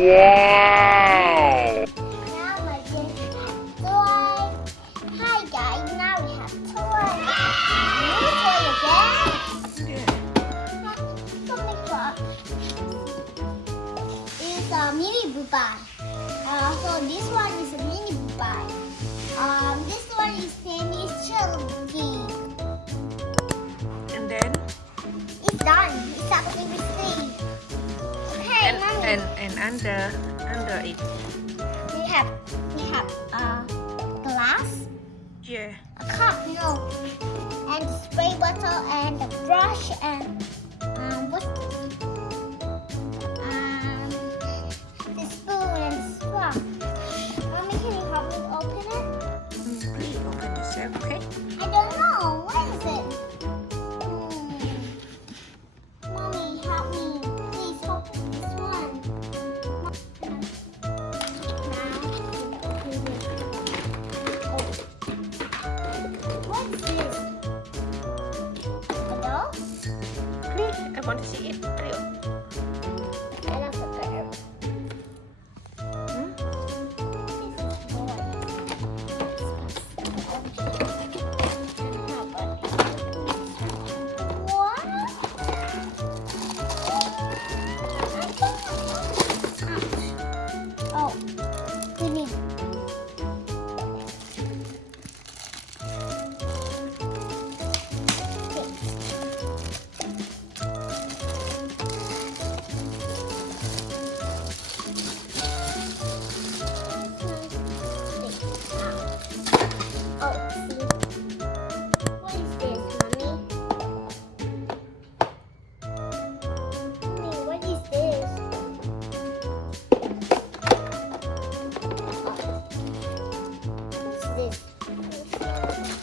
Wow! Now my kids have toys. Hi guys, now we have toys. New toy again. Something fun. It's a mini Bubai. So this one is a mini Bubai. This one is name is Chhung. And then It's done. It's something we see. Okay, mommy. and under it. We have glass, Yeah. a cup, no, and the spray bottle and the brush and what? The spoon and the straw. Mommy, can you help me open it? Please open yourself, okay? I don't know. What is it? Mommy, help me. Please help this one. What is this? A doll? Please, I want to see it. Ayo. I love the bear. Hmm? Oh, we need. Oh, see. What is this, mommy? Mommy, what is this? What's this?